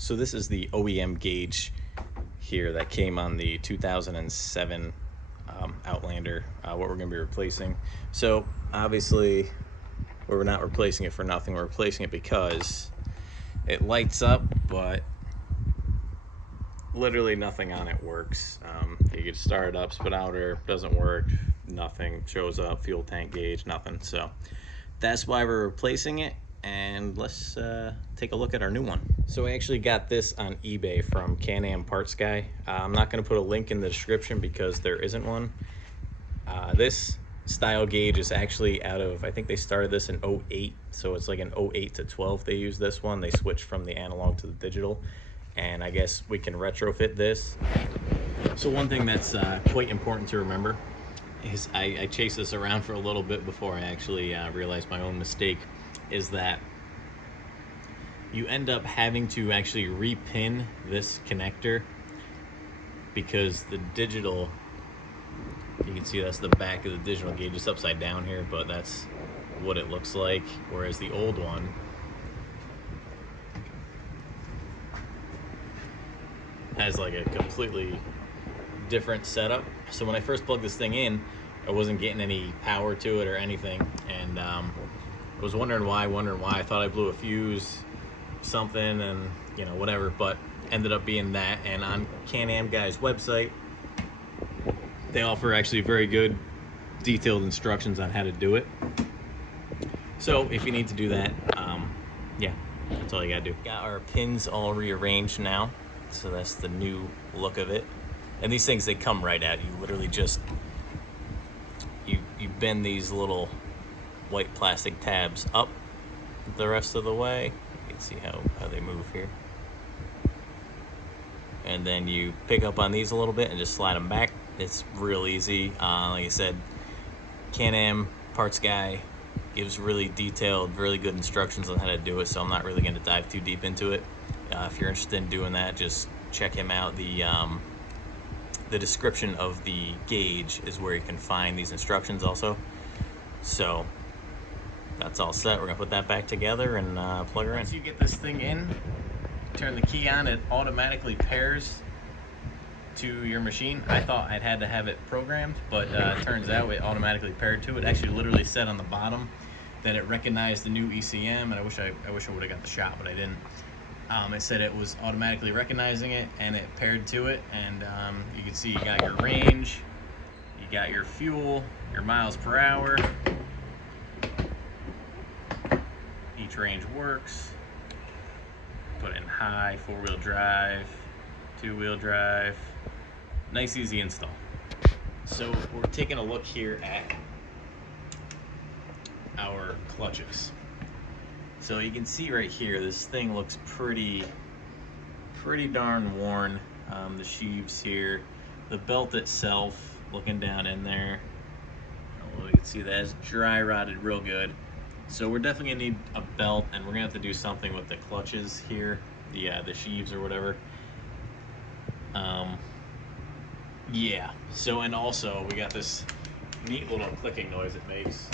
So this is the OEM gauge here that came on the 2007 Outlander, what we're going to be replacing. So obviously we're not replacing it for nothing. We're replacing it because it lights up, but literally nothing on it works. You can start it up, speedometer doesn't work, nothing shows up, fuel tank gauge, nothing. So that's why we're replacing it, and let's take a look at our new one. So I actually got this on eBay from Can-Am Parts Guy. I'm not going to put a link in the description because there isn't one. This style gauge is actually out of, I think they started this in 08, so it's like an 08 to 12 they use this one. They switched from the analog to the digital, and I guess we can retrofit this. So one thing that's quite important to remember is I chased this around for a little bit before I actually realized my own mistake, is that you end up having to actually repin this connector, because the digital, you can see that's the back of the digital gauge. It's upside down here, but that's what it looks like, whereas the old one has like a completely different setup. So when I first plugged this thing in, I wasn't getting any power to it or anything, and I was wondering why. I thought I blew a fuse, something, and you know, whatever, but ended up being that. And on Can-Am Guy's website, they offer actually very good detailed instructions on how to do it. So if you need to do that, yeah, that's all you gotta do. Got our pins all rearranged now, so that's the new look of it. And these things, they come right at you. Literally just you bend these little white plastic tabs up the rest of the way. You can see how they move here. And then you pick up on these a little bit and just slide them back. It's real easy. Like I said, Can-Am Parts Guy gives really detailed, really good instructions on how to do it, so I'm not really going to dive too deep into it. If you're interested in doing that, just check him out. The description of the gauge is where you can find these instructions also. So that's all set. We're going to put that back together and plug her in. Once you get this thing in, turn the key on, it automatically pairs to your machine. I thought I'd had to have it programmed, but turns out it automatically paired to it. Actually literally said on the bottom that it recognized the new ECM, and I wish I would have got the shot, but I didn't. It said it was automatically recognizing it, and it paired to it, and you can see you got your range, you got your fuel, your miles per hour. Each range works. Put it in high, 4-wheel drive, 2-wheel drive. Nice, easy install. So we're taking a look here at our clutches. So you can see right here, this thing looks pretty darn worn. The sheaves here, the belt itself, looking down in there, you can see that it's dry rotted real good. So we're definitely gonna need a belt, and we're gonna have to do something with the clutches here, the sheaves or whatever. Yeah, so, and also we got this neat little clicking noise it makes,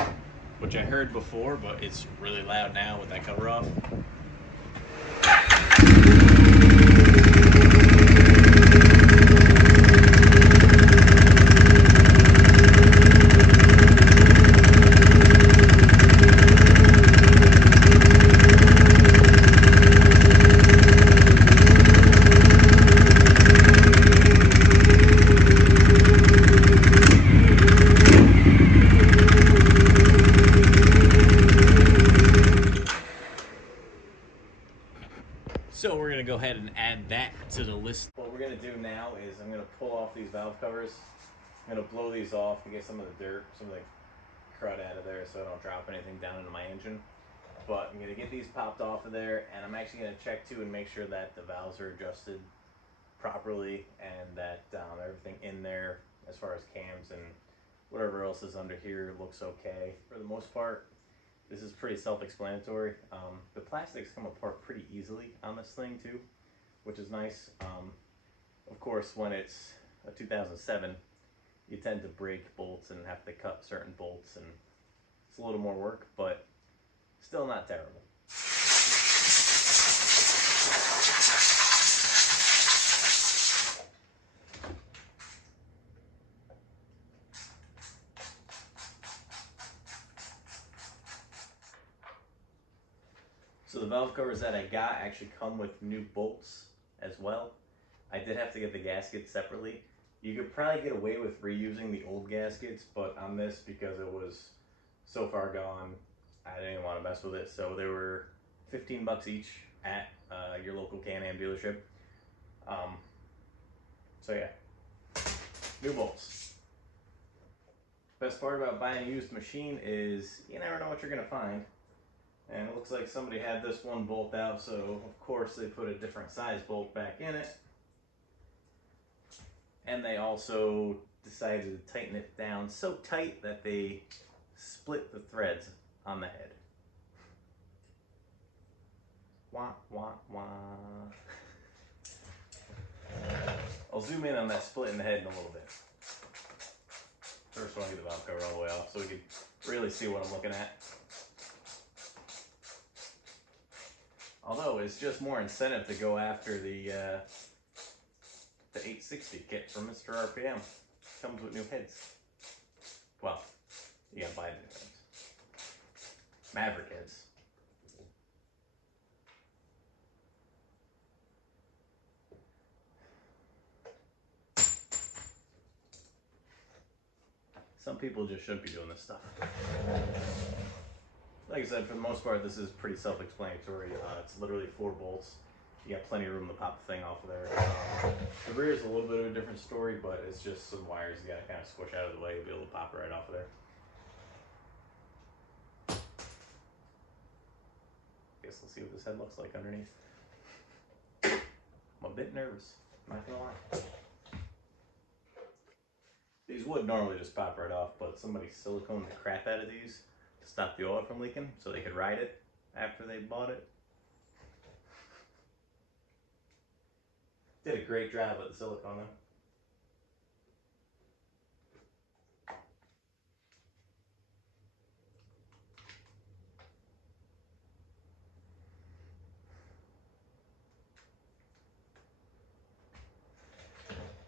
which I heard before, but it's really loud now with that cover off. So we're gonna go ahead and add that to the list. What we're gonna do now is I'm gonna pull off these valve covers. I'm gonna blow these off to get some of the dirt, some of the crud out of there, so I don't drop anything down into my engine. But I'm gonna get these popped off of there, and I'm actually gonna check too and make sure that the valves are adjusted properly, and that everything in there as far as cams and whatever else is under here looks okay. For the most part, this is pretty self-explanatory. The plastics come apart pretty easily on this thing too, which is nice. Of course, when it's a 2007, you tend to break bolts and have to cut certain bolts, and it's a little more work, but still not terrible. the valve covers that I got actually come with new bolts as well. I did have to get the gaskets separately. You could probably get away with reusing the old gaskets, but on this, because it was so far gone, I didn't want to mess with it. So they were 15 bucks each at your local Can-Am dealership. So yeah, new bolts. Best part about buying a used machine is you never know what you're gonna find. And it looks like somebody had this one bolt out, so of course they put a different size bolt back in it. And they also decided to tighten it down so tight that they split the threads on the head. Wah, wah, wah. I'll zoom in on that split in the head in a little bit. First, I want to get the valve cover all the way off so we can really see what I'm looking at. Although it's just more incentive to go after the 860 kit from Mr. RPM. Comes with new heads. Well, you gotta buy the new heads. Maverick heads. Some people just shouldn't be doing this stuff. Like I said, for the most part, this is pretty self-explanatory. It's literally 4 bolts. You got plenty of room to pop the thing off of there. The rear is a little bit of a different story, but it's just some wires you gotta kind of squish out of the way to be able to pop it right off of there. Guess we'll see what this head looks like underneath. I'm a bit nervous, I'm not gonna lie. These would normally just pop right off, but somebody siliconed the crap out of these to stop the oil from leaking so they could ride it after they bought it. Did a great job with the silicone though.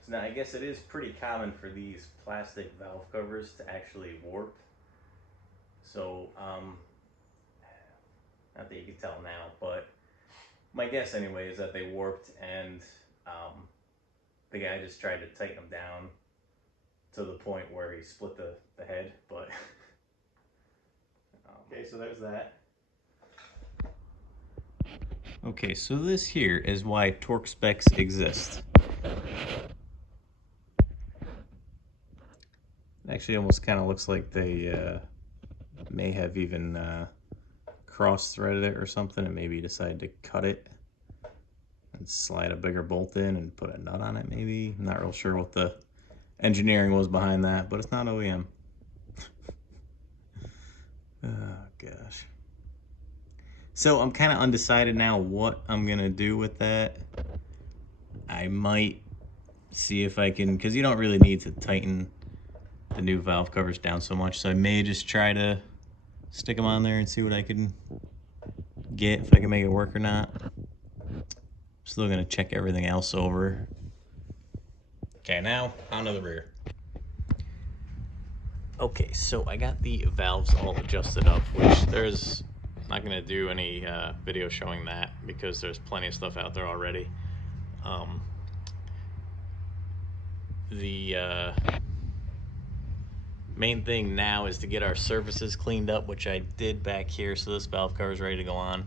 So now I guess it is pretty common for these plastic valve covers to actually warp. So, not that you can tell now, but my guess anyway is that they warped and the guy just tried to tighten them down to the point where he split the head, but okay, so there's that. Okay, so this here is why torque specs exist. It actually almost kind of looks like they may have even cross-threaded it or something and maybe decided to cut it and slide a bigger bolt in and put a nut on it maybe. I'm not real sure what the engineering was behind that, but it's not OEM. Oh gosh. So I'm kind of undecided now what I'm gonna do with that. I might see if I can, because you don't really need to tighten the new valve covers down so much, so I may just try to stick them on there and see what I can get, if I can make it work or not. Still gonna check everything else over. Okay, now onto the rear. Okay, so I got the valves all adjusted up, which there's not gonna do any video showing that because there's plenty of stuff out there already. The main thing now is to get our surfaces cleaned up, which I did back here, so this valve cover is ready to go on.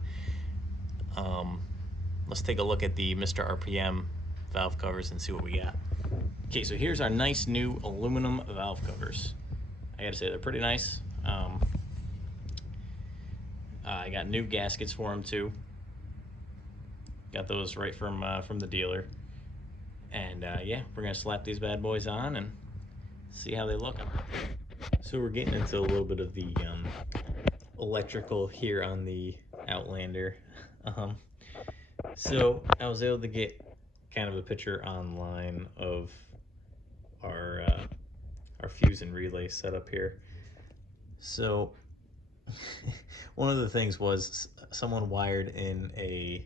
Let's take a look at the Mr. RPM valve covers and see what we got. Okay, so here's our nice new aluminum valve covers. I gotta say, they're pretty nice. I got new gaskets for them too. Got those right from the dealer. And yeah, we're gonna slap these bad boys on and see how they look. So we're getting into a little bit of the electrical here on the Outlander. So I was able to get kind of a picture online of our fuse and relay setup here. So one of the things was someone wired in a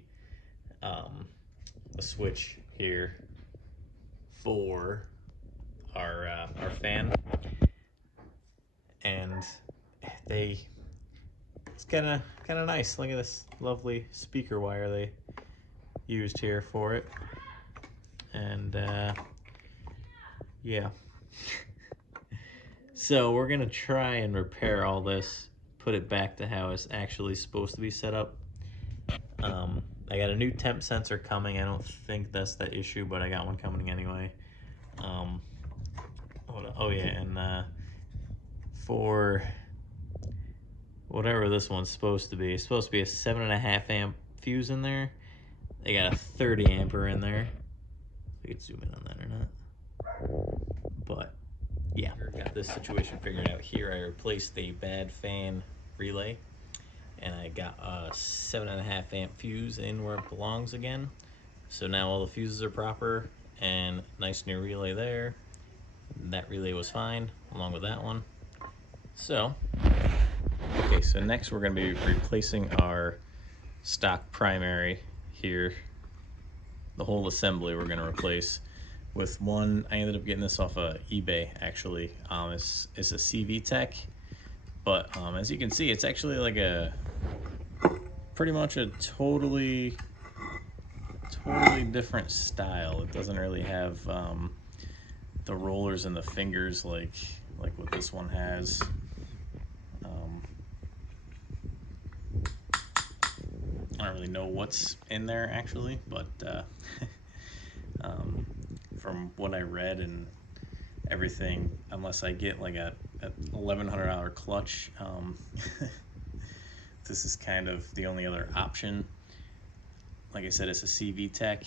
switch here for our fan, and they it's kind of nice. Look at this lovely speaker wire they used here for it. And yeah. So we're gonna try and repair all this, put it back to how it's actually supposed to be set up. I got a new temp sensor coming. I don't think that's the issue, but I got one coming anyway. Oh yeah, and for whatever this one's supposed to be, it's supposed to be a 7.5 amp fuse in there. They got a 30 ampere in there. We could zoom in on that or not. But yeah, got this situation figured out here. I replaced the bad fan relay, and I got a 7.5 amp fuse in where it belongs again. So now all the fuses are proper, and nice new relay there. That relay was fine, along with that one. So, okay, so next we're going to be replacing our stock primary here. The whole assembly we're going to replace with one. I ended up getting this off of eBay, actually. It's a CV Tech, but as you can see, it's actually like a pretty much a totally different style. It doesn't really have the rollers and the fingers like what this one has. I don't really know what's in there actually, but from what I read and everything, unless I get like a $1,100 clutch, this is kind of the only other option. Like I said, it's a CV Tech,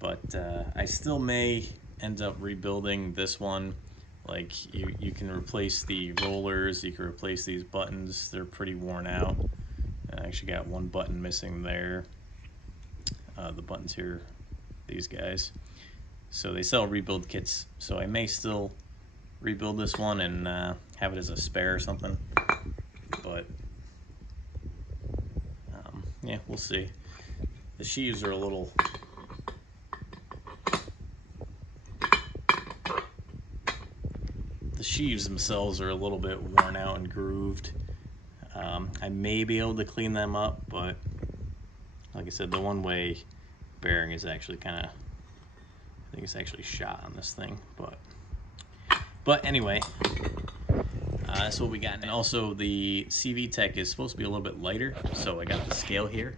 but I still may end up rebuilding this one. Like you can replace the rollers, you can replace these buttons. They're pretty worn out. I actually got one button missing there. The buttons here, these guys. So they sell rebuild kits. So I may still rebuild this one and have it as a spare or something. But yeah, we'll see. The sheaves are a little themselves are a little bit worn out and grooved. I may be able to clean them up, but like I said, the one-way bearing is actually kind of, I think it's actually shot on this thing. But anyway, that's what we got. And also the CV Tech is supposed to be a little bit lighter, so I got the scale here.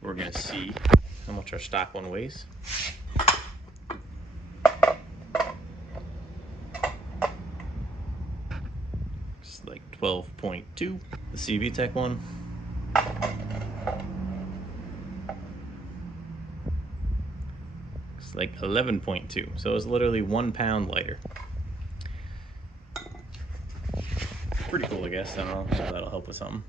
We're gonna see how much our stock one weighs. It's like 12.2. The CV Tech one. It's like 11.2. So it's literally 1 pound lighter. Pretty cool, I guess. I don't know. So that'll help with something.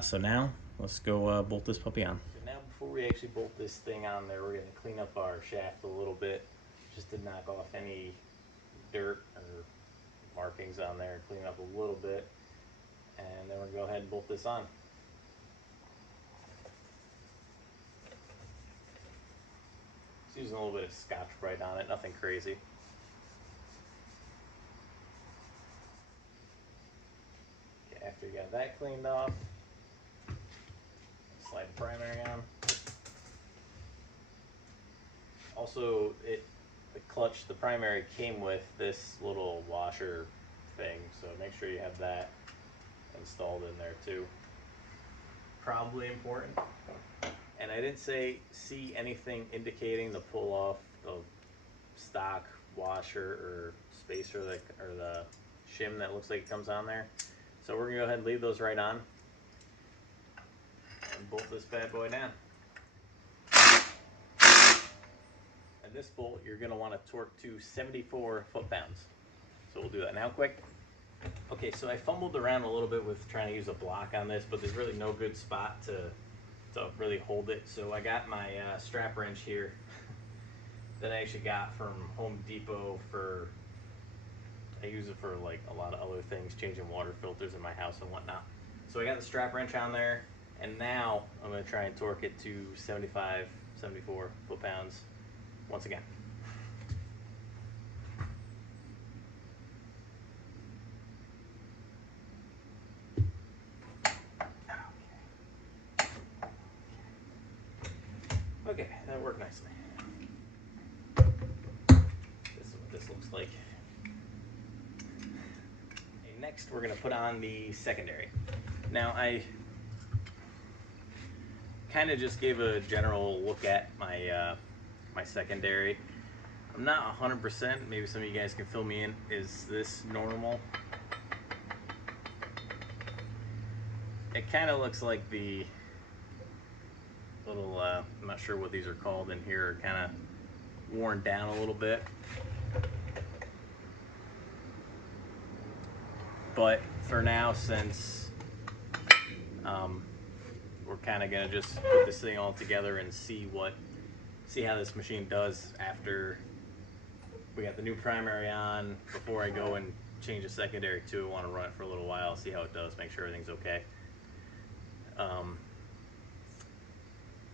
So now let's go bolt this puppy on. So now before we actually bolt this thing on there, we're going to clean up our shaft a little bit, just to knock off any dirt or markings on there, clean it up a little bit, and then we're going to go ahead and bolt this on. Just using a little bit of Scotch-Brite on it, nothing crazy. Okay, after you got that cleaned off, slide the primary on. Also, the clutch, the primary came with this little washer thing, so make sure you have that installed in there too. Probably important. And I didn't see anything indicating to pull off the stock washer or spacer or the shim that looks like it comes on there. So we're gonna go ahead and leave those right on and bolt this bad boy down. And this bolt you're gonna want to torque to 74 foot-pounds. So we'll do that now quick. Okay, so I fumbled around a little bit with trying to use a block on this, but there's really no good spot to really hold it. So I got my strap wrench here that I actually got from Home Depot I use it for like a lot of other things, changing water filters in my house and whatnot. So I got the strap wrench on there, and now I'm gonna try and torque it to 75, 74 foot-pounds once again. Okay, that worked nicely. This is what this looks like. Okay, next, we're going to put on the secondary. Now, I kind of just gave a general look at my my secondary. I'm not 100%. Maybe some of you guys can fill me in. Is this normal? It kind of looks like the little, I'm not sure what these are called in here, are kind of worn down a little bit. But for now, since we're kind of gonna just put this thing all together and see how this machine does after we got the new primary on. Before I go and change the secondary too, I want to run it for a little while, see how it does, make sure everything's okay.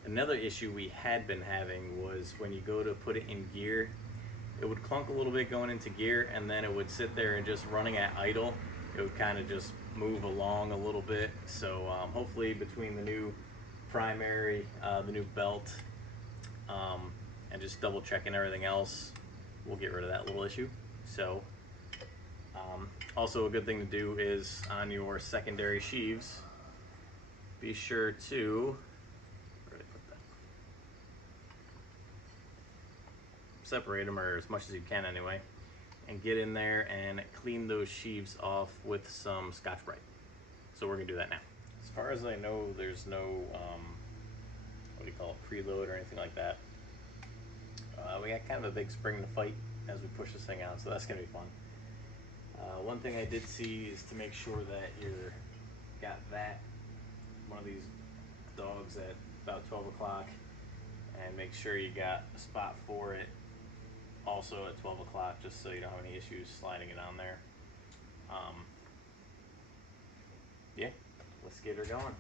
Another issue we had been having was when you go to put it in gear, it would clunk a little bit going into gear, and then it would sit there and just running at idle, it would kind of just move along a little bit. So hopefully between the new primary, the new belt, and just double checking everything else, we'll get rid of that little issue. So also a good thing to do is on your secondary sheaves, be sure to separate them, or as much as you can anyway, and get in there and clean those sheaves off with some Scotch-Brite. So we're gonna do that now. As far as I know, there's no what do you call it, preload or anything like that. We got kind of a big spring to fight as we push this thing out, so that's gonna be fun. One thing I did see is to make sure that you're got that one of these dogs at about 12 o'clock, and make sure you got a spot for it also at 12 o'clock, just so you don't have any issues sliding it on there. Yeah, let's get her going.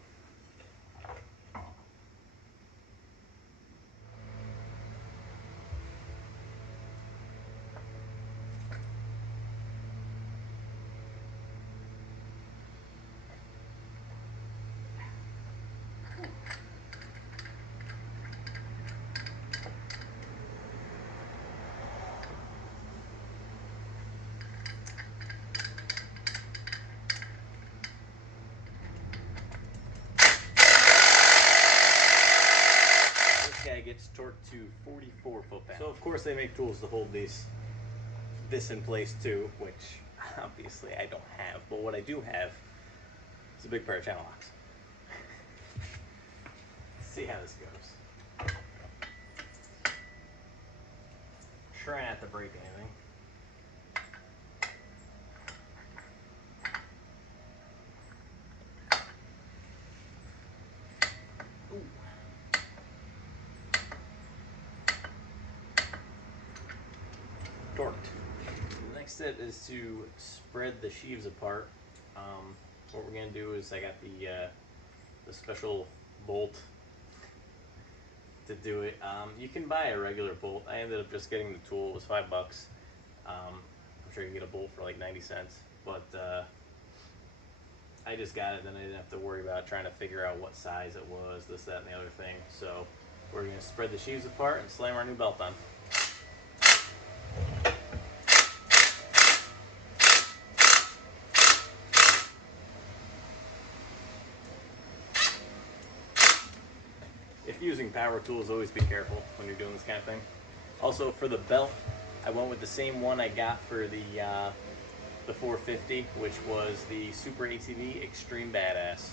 Gets torqued to 44 foot-pounds. So of course they make tools to hold this in place too, which obviously I don't have, but what I do have is a big pair of channel locks. Let's see how this goes. Try not to break anything. Torqued. The next step is to spread the sheaves apart. What we're gonna do is I got the special bolt to do it. You can buy a regular bolt. I ended up just getting the tool. It was $5. I'm sure you can get a bolt for like 90 cents, but I just got it, then I didn't have to worry about trying to figure out what size it was, this, that, and the other thing. So we're gonna spread the sheaves apart and slam our new belt on. If using power tools, always be careful when you're doing this kind of thing. Also, for the belt, I went with the same one I got for the 450, which was the Super ATV Extreme Badass.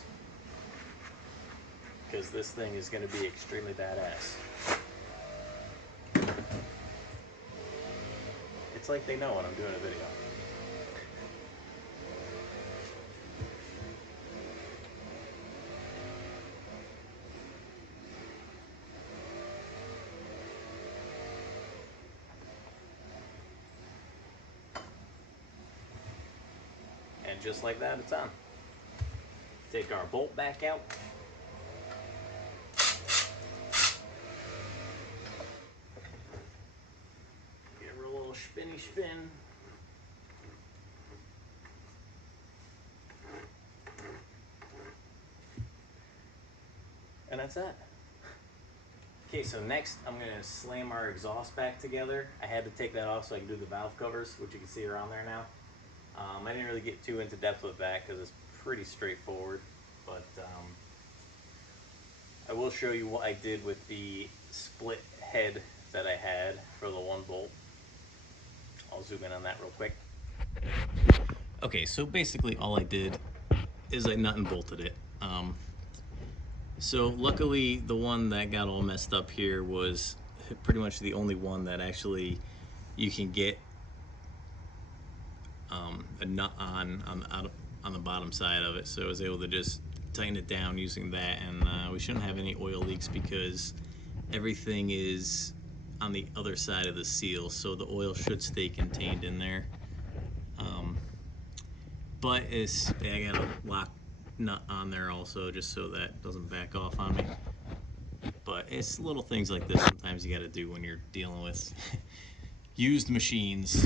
Because this thing is going to be extremely badass. It's like they know when I'm doing a video. And just like that, it's on. Take our bolt back out. Give her a little spinny spin. And that's that. Okay, so next I'm going to slam our exhaust back together. I had to take that off so I can do the valve covers, which you can see around there now. I didn't really get too into depth with that because it's pretty straightforward, but I will show you what I did with the split head that I had for the 1 bolt. I'll zoom in on that real quick. Okay, so basically all I did is I nut and bolted it. So luckily the one that got all messed up here was pretty much the only one that actually you can get a nut on the bottom side of it. So I was able to just tighten it down using that, and we shouldn't have any oil leaks because everything is on the other side of the seal, so the oil should stay contained in there. But I got a lock nut on there also, just so that doesn't back off on me. But it's little things like this sometimes you got to do when you're dealing with used machines.